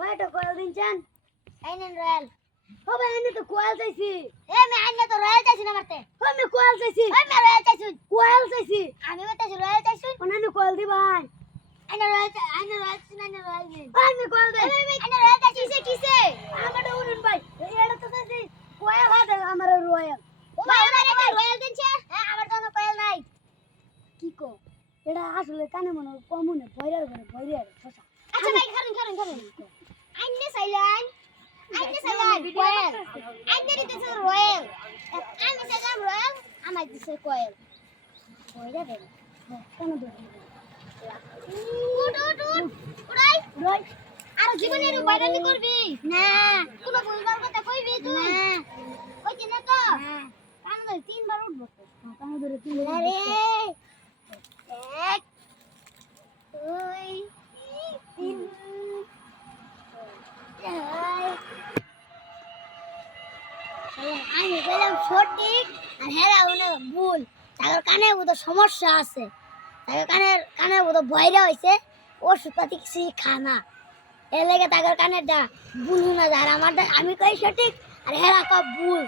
কয়টা coil দিনছেন? আইনেন royal. ও ভাই আমি তো কয়েল চাইছি। মে আইনে তো রয়্যাল চাইছি না মারতে। আমি কয়েল চাইছি। মে রয়্যাল চাইছি। কয়েল চাইছি। আমি বলতেছি রয়্যাল চাইছি। আমি কয়েল দি ভাই। আইনে রয়্যাল চাইছি না, আইনে রয়্যাল নেই। আমি কয়েল দেই। আইনে রয়্যাল চাইছি। কিসে? আমারটা উনুন ভাই। এটা তো চাইছি কয়েল হাতে আমার রয়্যাল। ও ভাই আমার একটা রয়্যাল দিনছে। হ্যাঁ আমার তো কোনো কয়েল নাই। কি কো? এটা আসলে কানে মনে কমনে বইরার শশা। আচ্ছা ভাই খারেন। আইনে চাইলেন। কয়েল। আইনে দিতেছে রয়্যাল। আমি চাইলাম রয়্যাল, আমার দিছে কয়েল। বইরা দেন। কেন দেন? উঠ। উড়াই। রই। আর জীবনের বাইরানি করবি না। কোনো ভুলভাল কথা কইবি তুই না। কইছি না তো না। কান ধরে তিনবার উঠবো কানে ধরে তুই আরে এক দুই তিন আমি বললাম সঠিক আর হেরা উনি ভুল তার কানে বোধ সমস্যা আছে তার কানে বোধ ভয়রা হয়েছে ওষুধ পাতি কিছু খানা এর লেগে তাদের কানেরটা ভুল না আর আমারটা আমি কই সঠিক আর হেরা কব ভুল